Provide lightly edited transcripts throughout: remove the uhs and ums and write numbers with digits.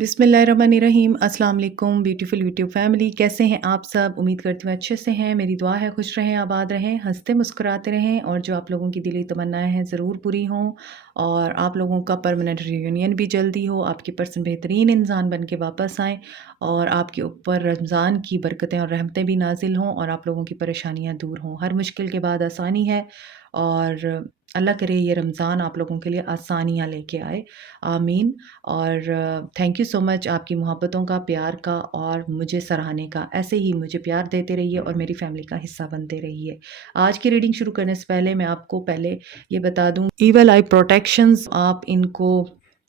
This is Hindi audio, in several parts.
बिस्मिल्लाहिर्रहमानिर्रहीम। अस्सलाम वालेकुम ब्यूटीफुल यूट्यूब फैमिली, कैसे हैं आप सब? उम्मीद करती हूँ अच्छे से हैं। मेरी दुआ है खुश रहें, आबाद रहें, हंसते मुस्कुराते रहें और जो आप लोगों की दिली तमन्नाएं हैं ज़रूर पूरी हों और आप लोगों का परमानेंट रियूनियन भी जल्दी हो। आपकी पर्सन बेहतरीन इंसान बन के वापस आएँ और आपके ऊपर रमज़ान की बरकतें और रहमतें भी नाजिल हों और आप लोगों की परेशानियाँ दूर हों। हर मुश्किल के बाद आसानी है और अल्लाह करे ये रमज़ान आप लोगों के लिए आसानियाँ लेके आए, आमीन। और थैंक यू सो मच आपकी मोहब्बतों का, प्यार का और मुझे सराहने का। ऐसे ही मुझे प्यार देते रहिए और मेरी फैमिली का हिस्सा बनते रहिए। आज की रीडिंग शुरू करने से पहले मैं आपको पहले ये बता दूँ, ईवल आई प्रोटेक्शंस आप इनको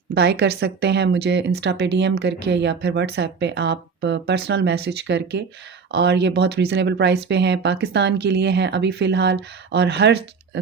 बाय कर सकते हैं मुझे इंस्टा पे डीएम करके या फिर व्हाट्सएप पे आप पर्सनल मैसेज करके, और ये बहुत रीज़नेबल प्राइस पे हैं। पाकिस्तान के लिए हैं अभी फ़िलहाल और हर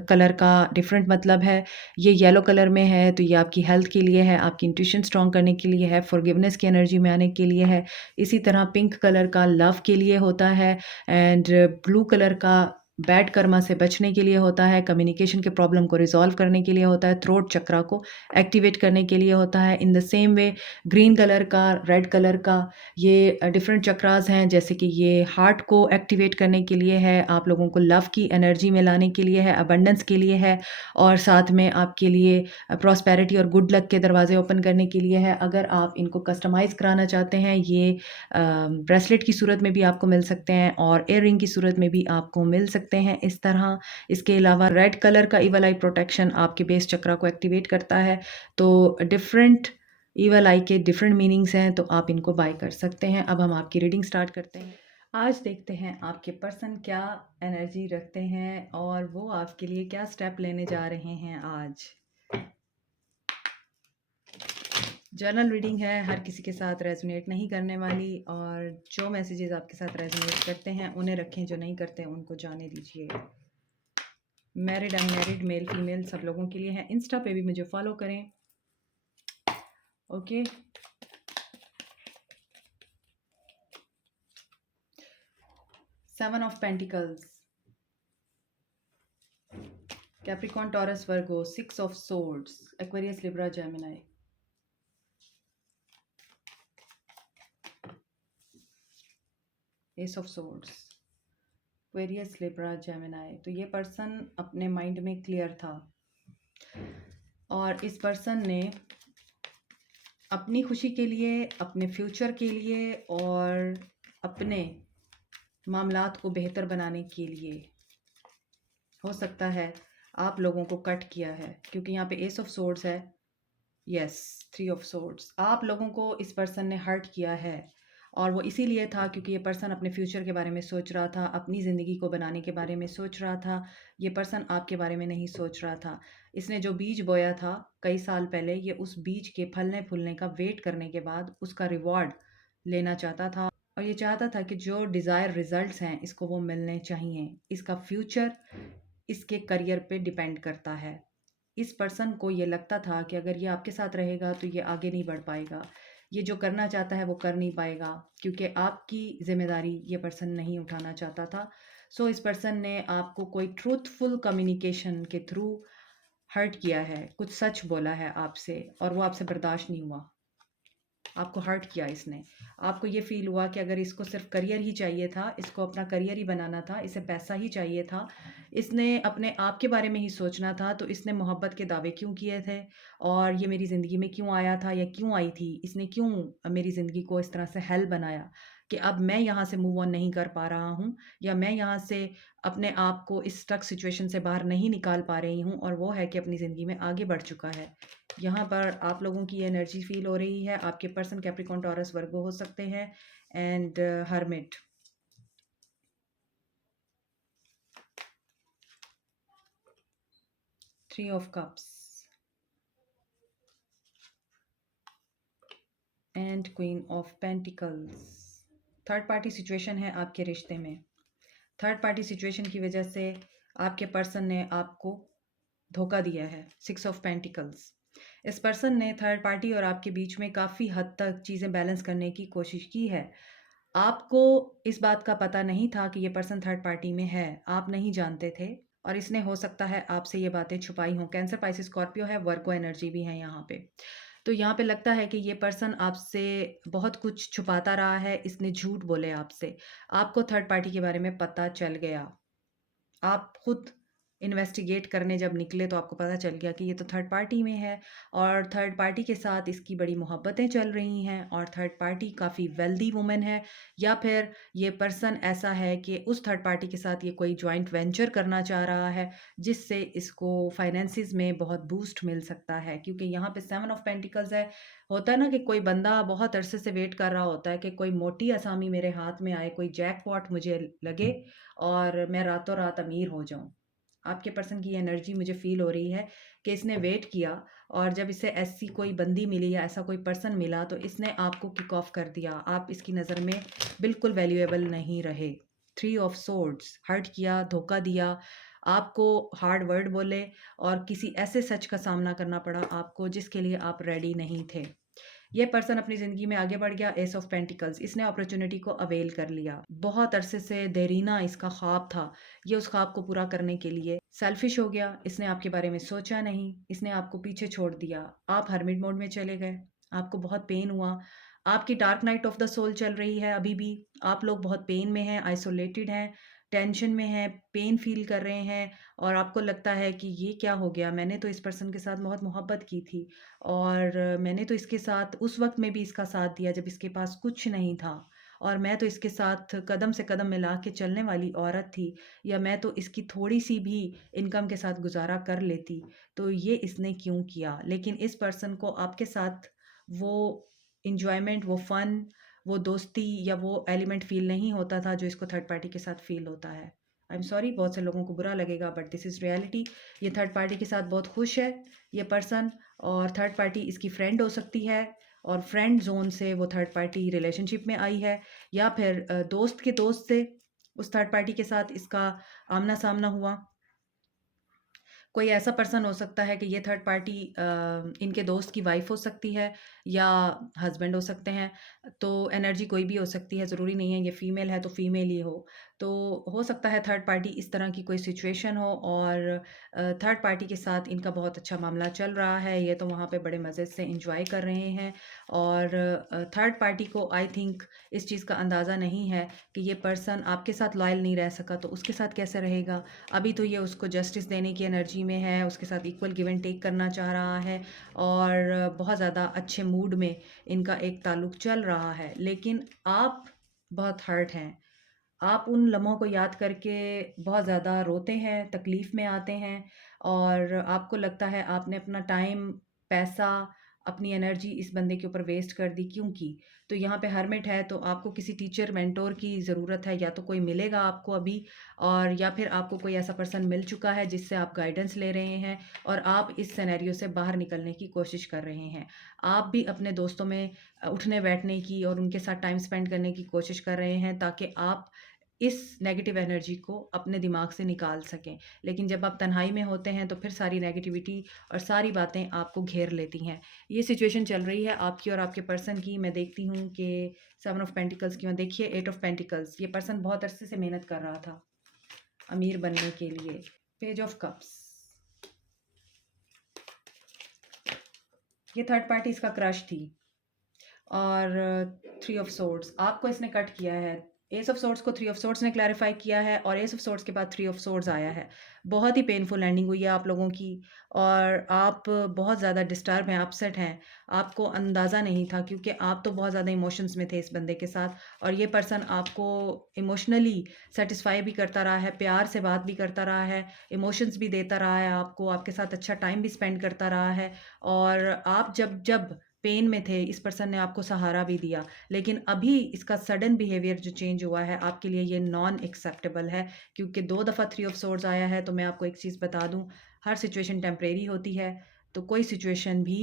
कलर का डिफरेंट मतलब है। ये येलो कलर में है तो ये आपकी हेल्थ के लिए है, आपकी इंट्यूशन स्ट्रॉन्ग करने के लिए है, फॉरगिवनेस की एनर्जी में आने के लिए है। इसी तरह पिंक कलर का लव के लिए होता है एंड ब्लू कलर का बैड कर्मा से बचने के लिए होता है, कम्युनिकेशन के प्रॉब्लम को रिजॉल्व करने के लिए होता है, थ्रोट चक्रा को एक्टिवेट करने के लिए होता है। In the same way green colour का, रेड कलर का ये डिफरेंट चक्रास हैं, जैसे कि ये हार्ट को एक्टिवेट करने के लिए है, आप लोगों को लव की एनर्जी में लाने के लिए है, अबंडेंस के लिए है और साथ में आपके लिए प्रॉस्पेरिटी और गुड लक के दरवाजे ओपन करने के लिए है। अगर आप इनको कस्टमाइज़ कराना चाहते हैं, ये ब्रेसलेट की सूरत में भी आपको मिल सकते हैं और इयर रिंग की सूरत में भी आपको मिल सकते हैं इस तरह। इसके अलावा रेड कलर का ईवल आई प्रोटेक्शन आपके बेस चक्रा को एक्टिवेट करता है। तो डिफरेंट ईवल आई के डिफरेंट मीनिंग्स हैं, तो आप इनको बाय कर सकते हैं। अब हम आपकी रीडिंग स्टार्ट करते हैं। आज देखते हैं आपके पर्सन क्या एनर्जी रखते हैं और वो आपके लिए क्या स्टेप लेने जा रहे हैं आज। जर्नल रीडिंग है, हर किसी के साथ रेजोनेट नहीं करने वाली, और जो मैसेजेस आपके साथ रेजोनेट करते हैं उन्हें रखें, जो नहीं करते हैं उनको जाने दीजिए। मैरिड, अनमैरिड, मेल फीमेल सब लोगों के लिए है। इंस्टा पे भी मुझे फॉलो करें, okay. Seven of pentacles, Capricorn, taurus, Virgo, six of swords, Aquarius, Libra, Gemini, S of swords, Aquarius, Libra, Gemini. तो ये पर्सन अपने माइंड में क्लियर था और इस पर्सन ने अपनी खुशी के लिए, अपने फ्यूचर के लिए और अपने मामलात को बेहतर बनाने के लिए, हो सकता है आप लोगों को कट किया है, क्योंकि यहाँ पे एस ऑफ सोर्ड्स है, यस, थ्री ऑफ सोर्ड्स। आप लोगों को इस पर्सन ने हर्ट किया है और वो इसीलिए था क्योंकि ये पर्सन अपने फ्यूचर के बारे में सोच रहा था, अपनी ज़िंदगी को बनाने के बारे में सोच रहा था। ये पर्सन आपके बारे में नहीं सोच रहा था। इसने जो बीज बोया था कई साल पहले, ये उस बीज के फलने फूलने का वेट करने के बाद उसका रिवॉर्ड लेना चाहता था और ये चाहता था कि जो डिज़ायर रिजल्ट्स हैं इसको वो मिलने चाहिए। इसका फ्यूचर इसके करियर पे डिपेंड करता है। इस पर्सन को ये लगता था कि अगर ये आपके साथ रहेगा तो ये आगे नहीं बढ़ पाएगा, ये जो करना चाहता है वो कर नहीं पाएगा, क्योंकि आपकी ज़िम्मेदारी ये पर्सन नहीं उठाना चाहता था। सो इस पर्सन ने आपको कोई ट्रूथफुल कम्युनिकेशन के थ्रू हर्ट किया है, कुछ सच बोला है आपसे और वो आपसे बर्दाश्त नहीं हुआ। आपको हर्ट किया इसने। आपको ये फ़ील हुआ कि अगर इसको सिर्फ़ करियर ही चाहिए था, इसको अपना करियर ही बनाना था, इसे पैसा ही चाहिए था, इसने अपने आप के बारे में ही सोचना था, तो इसने मोहब्बत के दावे क्यों किए थे और ये मेरी ज़िंदगी में क्यों आया था या क्यों आई थी? इसने क्यों मेरी ज़िंदगी को इस तरह से हेल बनाया कि अब मैं यहाँ से मूव ऑन नहीं कर पा रहा हूँ या मैं यहाँ से अपने आप को इस स्टक सिचुएशन से बाहर नहीं निकाल पा रही हूँ, और वो है कि अपनी ज़िंदगी में आगे बढ़ चुका है। यहाँ पर आप लोगों की एनर्जी फील हो रही है। आपके पर्सन कैप्रिकॉर्न, टॉरस, वर्गो हो सकते हैं and hermit. Three of cups and queen of pentacles. Third party situation है आपके रिश्ते में। थर्ड पार्टी सिचुएशन की वजह से आपके पर्सन ने आपको धोखा दिया है। Six of pentacles. इस पर्सन ने थर्ड पार्टी और आपके बीच में काफ़ी हद तक चीज़ें बैलेंस करने की कोशिश की है। आपको इस बात का पता नहीं था कि ये पर्सन थर्ड पार्टी में है, आप नहीं जानते थे और इसने हो सकता है आपसे ये बातें छुपाई हों। कैंसर, पाइसिस, स्कॉर्पियो है, वर्गो एनर्जी भी है यहाँ पे। तो यहाँ पे लगता है कि ये पर्सन आपसे बहुत कुछ छुपाता रहा है, इसने झूठ बोले आपसे। आपको थर्ड पार्टी के बारे में पता चल गया। आप खुद इन्वेस्टिगेट करने जब निकले तो आपको पता चल गया कि ये तो थर्ड पार्टी में है और थर्ड पार्टी के साथ इसकी बड़ी मोहब्बतें चल रही हैं और थर्ड पार्टी काफ़ी वेल्दी वुमन है, या फिर ये पर्सन ऐसा है कि उस थर्ड पार्टी के साथ ये कोई जॉइंट वेंचर करना चाह रहा है जिससे इसको फाइनेंसिस में बहुत बूस्ट मिल सकता है। क्योंकि यहाँ पे 7 ऑफ पेंटिकल्स है। होता है ना कि कोई बंदा बहुत अरसे से वेट कर रहा होता है कि कोई मोटी असामी मेरे हाथ में आए, कोई जैकपॉट मुझे लगे और मैं रातों रात अमीर हो जाऊँ। आपके पर्सन की एनर्जी मुझे फ़ील हो रही है कि इसने वेट किया और जब इसे ऐसी कोई बंदी मिली या ऐसा कोई पर्सन मिला तो इसने आपको किक ऑफ कर दिया। आप इसकी नज़र में बिल्कुल वैल्यूएबल नहीं रहे। 3 ऑफ सोर्ड्स, हर्ट किया, धोखा दिया, आपको हार्ड वर्ड बोले और किसी ऐसे सच का सामना करना पड़ा आपको जिसके लिए आप रेडी नहीं थे। ये पर्सन अपनी ज़िंदगी में आगे बढ़ गया। एस ऑफ पेंटिकल्स, इसने अपॉर्चुनिटी को अवेल कर लिया। बहुत अरसे से देरीना इसका ख्वाब था, ये उस ख्वाब को पूरा करने के लिए सेल्फिश हो गया। इसने आपके बारे में सोचा नहीं, इसने आपको पीछे छोड़ दिया। आप हर्मिट मोड में चले गए, आपको बहुत पेन हुआ। आपकी dark night of the soul चल रही है अभी भी। आप लोग बहुत पेन में हैं, आइसोलेटेड हैं, टेंशन में हैं, पेन फ़ील कर रहे हैं और आपको लगता है कि ये क्या हो गया? मैंने तो इस पर्सन के साथ बहुत मोहब्बत की थी और मैंने तो इसके साथ उस वक़्त में भी इसका साथ दिया जब इसके पास कुछ नहीं था और मैं तो इसके साथ कदम से कदम मिला के चलने वाली औरत थी, या मैं तो इसकी थोड़ी-सी भी इनकम के साथ गुज़ारा कर लेती, तो ये इसने क्यों किया? लेकिन इस पर्सन को आपके साथ वो एन्जॉयमेंट, वो फ़न, वो दोस्ती या वो एलिमेंट फ़ील नहीं होता था जो इसको थर्ड पार्टी के साथ फ़ील होता है। आई एम सॉरी, बहुत से लोगों को बुरा लगेगा बट दिस इज़ रियलिटी। ये थर्ड पार्टी के साथ बहुत खुश है ये पर्सन, और थर्ड पार्टी इसकी फ्रेंड हो सकती है और फ्रेंड ज़ोन से वो थर्ड पार्टी रिलेशनशिप में आई है, या फिर दोस्त के दोस्त से उस थर्ड पार्टी के साथ इसका आमना-सामना हुआ। कोई ऐसा पर्सन हो सकता है कि ये थर्ड पार्टी इनके दोस्त की वाइफ हो सकती है या हस्बैंड हो सकते हैं। तो एनर्जी कोई भी हो सकती है, ज़रूरी नहीं है ये फीमेल है तो फीमेल ही हो। तो हो सकता है थर्ड पार्टी इस तरह की कोई सिचुएशन हो और थर्ड पार्टी के साथ इनका बहुत अच्छा मामला चल रहा है। ये तो वहाँ पे बड़े मज़े से एंजॉय कर रहे हैं और थर्ड पार्टी को आई थिंक इस चीज़ का अंदाज़ा नहीं है कि ये पर्सन आपके साथ लॉयल नहीं रह सका तो उसके साथ कैसे रहेगा। अभी तो ये उसको जस्टिस देने की एनर्जी में है, उसके साथ इक्वल गिव एंड टेक करना चाह रहा है और बहुत ज़्यादा अच्छे मूड में इनका एक ताल्लुक चल रहा है। लेकिन आप बहुत हर्ट हैं। आप उन लम्हों को याद करके बहुत ज़्यादा रोते हैं, तकलीफ़ में आते हैं और आपको लगता है आपने अपना टाइम, पैसा, अपनी एनर्जी इस बंदे के ऊपर वेस्ट कर दी, क्यों की? तो यहाँ पे हर्मिट है तो आपको किसी टीचर, मेंटर की ज़रूरत है, या तो कोई मिलेगा आपको अभी और या फिर आपको कोई ऐसा पर्सन मिल चुका है जिससे आप गाइडेंस ले रहे हैं और आप इस सिनेरियो से बाहर निकलने की कोशिश कर रहे हैं। आप भी अपने दोस्तों में उठने-बैठने की और उनके साथ टाइम स्पेंड करने की कोशिश कर रहे हैं ताकि आप इस नेगेटिव एनर्जी को अपने दिमाग से निकाल सकें। लेकिन जब आप तन्हाई में होते हैं तो फिर सारी नेगेटिविटी और सारी बातें आपको घेर लेती हैं। ये सिचुएशन चल रही है आपकी और आपके पर्सन की। मैं देखती हूँ कि 7 ऑफ पेंटिकल्स की, और देखिए 8 ऑफ पेंटिकल्स। ये पर्सन बहुत अरसे से मेहनत कर रहा था अमीर बनने के लिए। पेज ऑफ कप्स, ये थर्ड पार्टी इसका क्रश थी और 3 ऑफ सोर्ड्स, आपको इसने कट किया है। एस ऑफ सोर्ड्स को 3 ऑफ सोर्ड्स ने क्लैरिफाई किया है और एस ऑफ सोर्ड्स के बाद 3 ऑफ सोर्ड्स आया है। बहुत ही पेनफुल एंडिंग हुई है आप लोगों की और आप बहुत ज़्यादा डिस्टर्ब हैं, अपसेट हैं। आपको अंदाज़ा नहीं था क्योंकि आप तो बहुत ज़्यादा इमोशंस में थे इस बंदे के साथ और ये पर्सन आपको इमोशनली सेटिस्फाई भी करता रहा है, प्यार से बात भी करता रहा है, इमोशंस भी देता रहा है आपको, आपके साथ अच्छा टाइम भी स्पेंड करता रहा है और आप जब जब पेन में थे इस पर्सन ने आपको सहारा भी दिया। लेकिन अभी इसका सडन बिहेवियर जो चेंज हुआ है आपके लिए ये नॉन एक्सेप्टेबल है, क्योंकि 2 दफ़ा 3 ऑफ सोर्ड्स आया है। तो मैं आपको एक चीज़ बता दूँ, हर सिचुएशन टेम्परेरी होती है, तो कोई सिचुएशन भी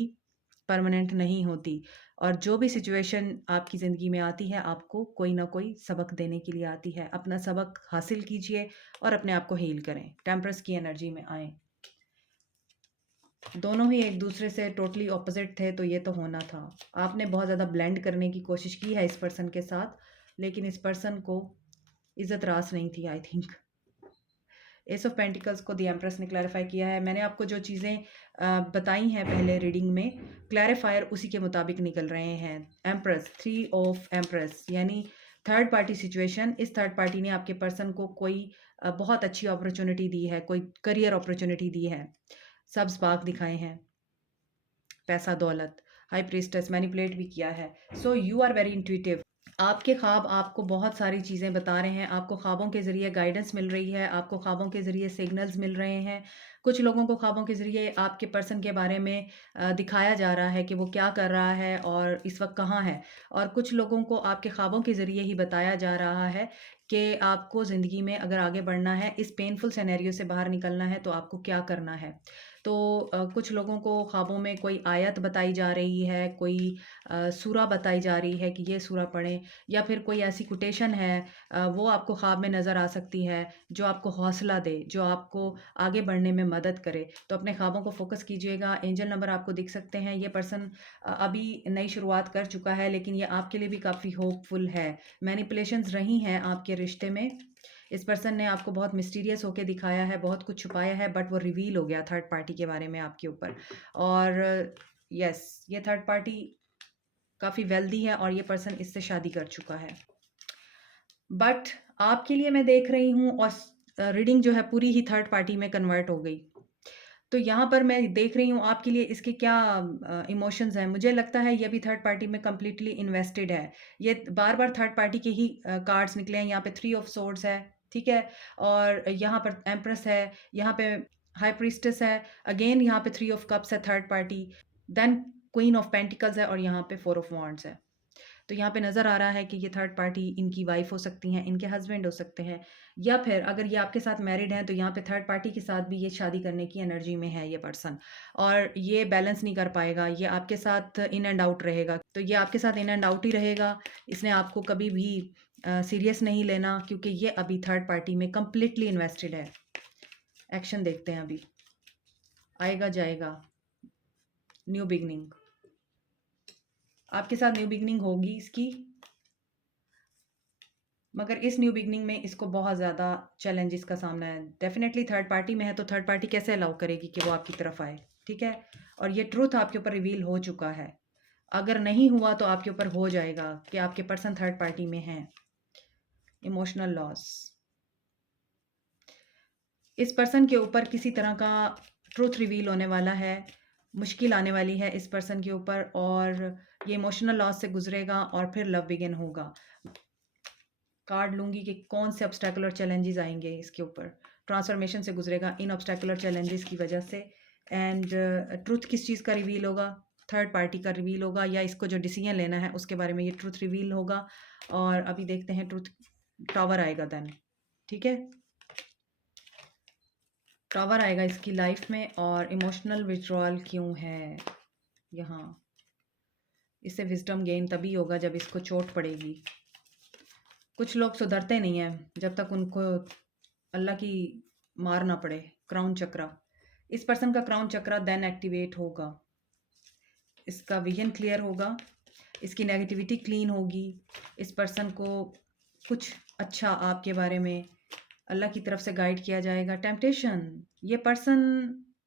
परमानेंट नहीं होती और जो भी सिचुएशन आपकी ज़िंदगी में आती है आपको कोई ना कोई सबक देने के लिए आती है। अपना सबक हासिल कीजिए और अपने आप को हील करें। टेम्परस की एनर्जी में आएँ। दोनों ही एक दूसरे से टोटली ऑपोजिट थे तो ये तो होना था। आपने बहुत ज़्यादा ब्लेंड करने की कोशिश की है इस पर्सन के साथ, लेकिन इस पर्सन को इज़्ज़त रास नहीं थी I think. S of pentacles को द एम्प्रेस ने क्लैरिफाई किया है। मैंने आपको जो चीज़ें बताई हैं पहले रीडिंग में, क्लैरिफायर उसी के मुताबिक निकल रहे हैं। एम्प्रेस, 3 ऑफ एम्प्रेस, यानी थर्ड पार्टी सिचुएशन। इस थर्ड पार्टी ने आपके पर्सन को कोई बहुत अच्छी अपॉर्चुनिटी दी है, कोई करियर अपॉर्चुनिटी दी है। सब स्पार्क दिखाए हैं, पैसा दौलत, हाई प्रीस्टेस, मैनिपुलेट भी किया है। So you are very intuitive. आपके ख्वाब आपको बहुत सारी चीज़ें बता रहे हैं, आपको ख्वाबों के ज़रिए गाइडेंस मिल रही है, आपको ख्वाबों के ज़रिए सिग्नल्स मिल रहे हैं। कुछ लोगों को ख्वाबों के ज़रिए आपके पर्सन के बारे में दिखाया जा रहा है कि वो क्या कर रहा है और इस वक्त कहाँ है। और कुछ लोगों को आपके ख्वाबों के ज़रिए ही बताया जा रहा है कि आपको ज़िंदगी में अगर आगे बढ़ना है, इस पेनफुल सिनेरियो से बाहर निकलना है, तो आपको क्या करना है। तो कुछ लोगों को ख्वाबों में कोई आयत बताई जा रही है, कोई सूरा बताई जा रही है कि ये सूरा पढ़ें, या फिर कोई ऐसी कोटेशन है वो आपको ख्वाब में नज़र आ सकती है जो आपको हौसला दे, जो आपको आगे बढ़ने में मदद करे। तो अपने ख्वाबों को फोकस कीजिएगा। एंजल नंबर आपको दिख सकते हैं। ये पर्सन अभी नई शुरुआत कर चुका है, लेकिन ये आपके लिए भी काफ़ी होपफुल है। मैनिपुलेशंस रही हैं आपके रिश्ते में। इस पर्सन ने आपको बहुत मिस्टीरियस होके दिखाया है, बहुत कुछ छुपाया है, बट वो रिवील हो गया थर्ड पार्टी के बारे में आपके ऊपर। और यस, ये थर्ड पार्टी काफ़ी वेल्दी है और ये पर्सन इससे शादी कर चुका है। बट आपके लिए मैं देख रही हूँ, और रीडिंग जो है पूरी ही थर्ड पार्टी में कन्वर्ट हो गई। तो यहाँ पर मैं देख रही हूँ आपके लिए इसके क्या इमोशंस हैं। मुझे लगता है ये भी थर्ड पार्टी में कम्प्लीटली इन्वेस्टेड है। ये बार बार थर्ड पार्टी के ही कार्ड्स निकले हैं। यहाँ पे 3 ऑफ सोर्ड्स है, ठीक है, और यहाँ पर एम्प्रेस है, यहाँ पे हाई प्रीस्टेस है, अगेन यहाँ पे 3 ऑफ कप्स है third party, then queen of pentacles है, और यहाँ पे 4 ऑफ वॉन्ड्स है। तो यहाँ पे नज़र आ रहा है कि ये थर्ड पार्टी इनकी वाइफ हो सकती हैं, इनके हस्बैंड हो सकते हैं, या फिर अगर ये आपके साथ मैरिड हैं तो यहाँ पे थर्ड पार्टी के साथ भी ये शादी करने की एनर्जी में है ये पर्सन, और ये बैलेंस नहीं कर पाएगा, ये आपके साथ इन एंड आउट रहेगा। तो ये आपके साथ इन एंड आउट ही रहेगा। इसने आपको कभी भी सीरियस नहीं लेना, क्योंकि ये अभी थर्ड पार्टी में कम्प्लीटली इन्वेस्टेड है। एक्शन देखते हैं, अभी आएगा जाएगा। न्यू बिगनिंग, आपके साथ न्यू बिगनिंग होगी इसकी, मगर इस न्यू बिगनिंग में इसको बहुत ज़्यादा चैलेंजेस का सामना है। डेफिनेटली थर्ड पार्टी में है, तो थर्ड पार्टी कैसे अलाउ करेगी कि वो आपकी तरफ आए, ठीक है। और ये ट्रूथ आपके ऊपर रिवील हो चुका है। अगर नहीं हुआ तो आपके ऊपर हो जाएगा कि आपके पर्सन थर्ड पार्टी में हैं। इमोशनल लॉस, इस पर्सन के ऊपर किसी तरह का ट्रूथ रिवील होने वाला है, मुश्किल आने वाली है इस पर्सन के ऊपर, और ये इमोशनल लॉस से गुजरेगा और फिर लव बिगिन होगा। कार्ड लूंगी कि कौन से ऑब्स्टैकुलर चैलेंजेस आएंगे इसके ऊपर। ट्रांसफॉर्मेशन से गुजरेगा इन ऑब्स्टैकुलर चैलेंजेस की वजह से। एंड ट्रूथ किस चीज़ का रिवील होगा, थर्ड पार्टी का रिवील होगा, या इसको जो डिसीजन लेना है उसके बारे में ये ट्रूथ रिवील होगा। और अभी देखते हैं ट्रूथ, टावर आएगा देन, ठीक है, टावर आएगा इसकी लाइफ में। और इमोशनल विड्रॉल क्यों है यहाँ, इससे विजडम गेन तभी होगा जब इसको चोट पड़ेगी। कुछ लोग सुधरते नहीं हैं जब तक उनको अल्लाह की मार ना पड़े। क्राउन चक्रा, इस पर्सन का क्राउन चक्रा देन एक्टिवेट होगा, इसका विजन क्लियर होगा, इसकी नेगेटिविटी क्लीन होगी, इस पर्सन को कुछ अच्छा आपके बारे में अल्लाह की तरफ से गाइड किया जाएगा। टेम्पटेशन, ये पर्सन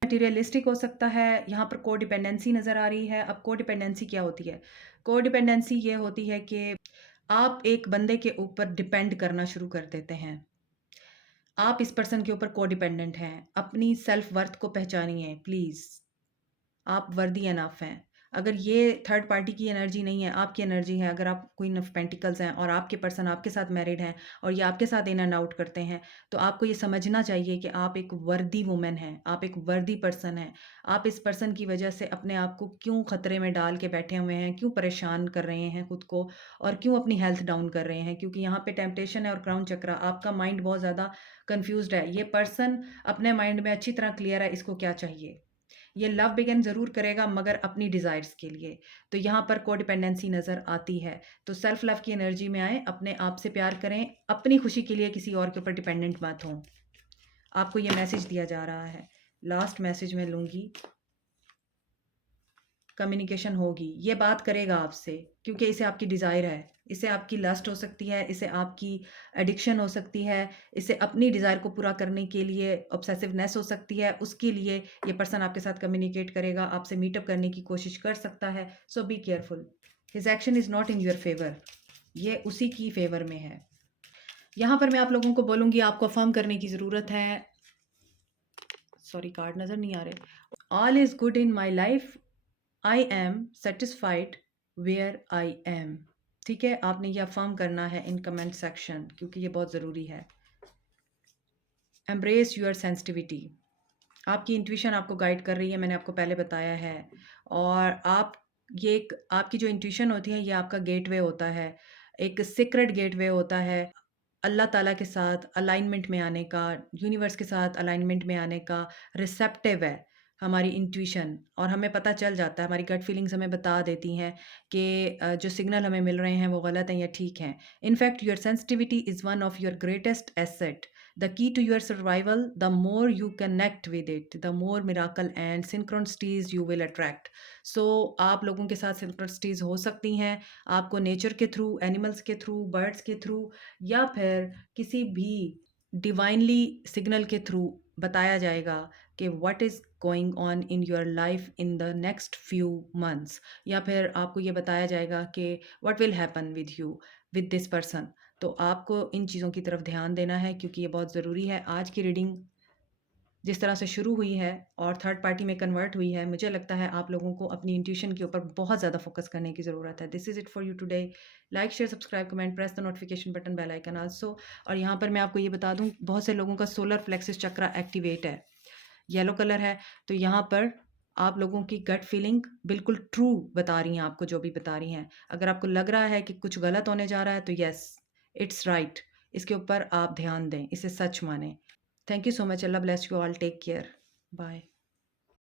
मटीरियलिस्टिक हो सकता है। यहाँ पर को डिपेंडेंसी नज़र आ रही है। अब को डिपेंडेंसी क्या होती है? को डिपेंडेंसी ये होती है कि आप एक बंदे के ऊपर डिपेंड करना शुरू कर देते हैं। आप इस पर्सन के ऊपर को डिपेंडेंट हैं। अपनी सेल्फ वर्थ को पहचानिए प्लीज़, आप वर्दी एनफ हैं। अगर ये थर्ड पार्टी की एनर्जी नहीं है, आपकी एनर्जी है, अगर आप क्वीन ऑफ पेंटिकल्स हैं और आपके पर्सन आपके साथ मैरिड हैं और ये आपके साथ इन एंड आउट करते हैं, तो आपको ये समझना चाहिए कि आप एक वर्दी वुमेन हैं, आप एक वर्दी पर्सन हैं। आप इस पर्सन की वजह से अपने आप को क्यों खतरे में डाल के बैठे हुए हैं, क्यों परेशान कर रहे हैं खुद को, और क्यों अपनी हेल्थ डाउन कर रहे हैं? क्योंकि यहाँ पे टेम्पटेशन है और क्राउन चक्रा, आपका माइंड बहुत ज़्यादा कन्फ्यूज्ड है। ये पर्सन अपने माइंड में अच्छी तरह क्लियर है इसको क्या चाहिए। ये लव बिगिन ज़रूर करेगा, मगर अपनी डिज़ायर्स के लिए। तो यहाँ पर को डिपेंडेंसी नज़र आती है। तो सेल्फ लव की एनर्जी में आए, अपने आप से प्यार करें, अपनी खुशी के लिए किसी और के ऊपर डिपेंडेंट मत हों। आपको ये मैसेज दिया जा रहा है। लास्ट मैसेज मैं लूँगी, कम्युनिकेशन होगी, ये बात करेगा आपसे क्योंकि इसे आपकी डिज़ायर है, इसे आपकी लस्ट हो सकती है, इसे आपकी एडिक्शन हो सकती है, इसे अपनी डिज़ायर को पूरा करने के लिए ऑब्सेसिवनेस हो सकती है, उसके लिए ये पर्सन आपके साथ कम्युनिकेट करेगा, आपसे मीटअप करने की कोशिश कर सकता है। So be careful, his action is not in your favour, ये उसी की फेवर में है। यहाँ पर मैं आप लोगों को बोलूँगी आपको अफर्म करने की ज़रूरत है। सॉरी कार्ड नज़र नहीं आ रहे। All is good in my life, I am satisfied where I am. ठीक है, आपने ये अफर्म करना है इन कमेंट सेक्शन क्योंकि ये बहुत ज़रूरी है। एम्ब्रेस योर सेंसिटिविटी, आपकी इंट्यूशन आपको गाइड कर रही है, मैंने आपको पहले बताया है। और आप ये एक आपकी जो इंट्यूशन होती है ये आपका गेटवे होता है, एक सीक्रेट गेटवे होता है अल्लाह ताला के साथ अलाइनमेंट में आने का, यूनिवर्स के साथ अलाइनमेंट में आने का। रिसेप्टिव है हमारी इंट्यूशन और हमें पता चल जाता है, हमारी गट फीलिंग्स हमें बता देती हैं कि जो सिग्नल हमें मिल रहे हैं वो गलत हैं या ठीक हैं। In fact your sensitivity is one of your greatest asset, the key to your survival. The more you connect with it, the more miracle and synchronicities you will attract. So आप लोगों के साथ सिंक्रोनिसिटीज हो सकती हैं, आपको नेचर के थ्रू, एनिमल्स के थ्रू, बर्ड्स के थ्रू या फिर किसी भी डिवाइनली सिग्नल के थ्रू बताया जाएगा कि what is going on in your life in the next few months, या फिर आपको ये बताया जाएगा कि what will happen with you with this person. तो आपको इन चीज़ों की तरफ ध्यान देना है क्योंकि ये बहुत ज़रूरी है। आज की रीडिंग जिस तरह से शुरू हुई है और थर्ड पार्टी में कन्वर्ट हुई है, मुझे लगता है आप लोगों को अपनी इंट्यूशन के ऊपर बहुत ज़्यादा फोकस करने की ज़रूरत है। This is it for you today. Like, share, subscribe, comment, press the notification button, bell icon also. और यहाँ पर मैं आपको ये बता दूँ, बहुत से लोगों का सोलर प्लेक्सिस चक्रा एक्टिवेट है, येलो कलर है। तो यहाँ पर आप लोगों की गट फीलिंग बिल्कुल ट्रू बता रही हैं, आपको जो भी बता रही हैं। अगर आपको लग रहा है कि कुछ गलत होने जा रहा है तो येस, इट्स राइट, इसके ऊपर आप ध्यान दें, इसे सच मानें। Thank you so much. Allah bless you all. Take care. Bye.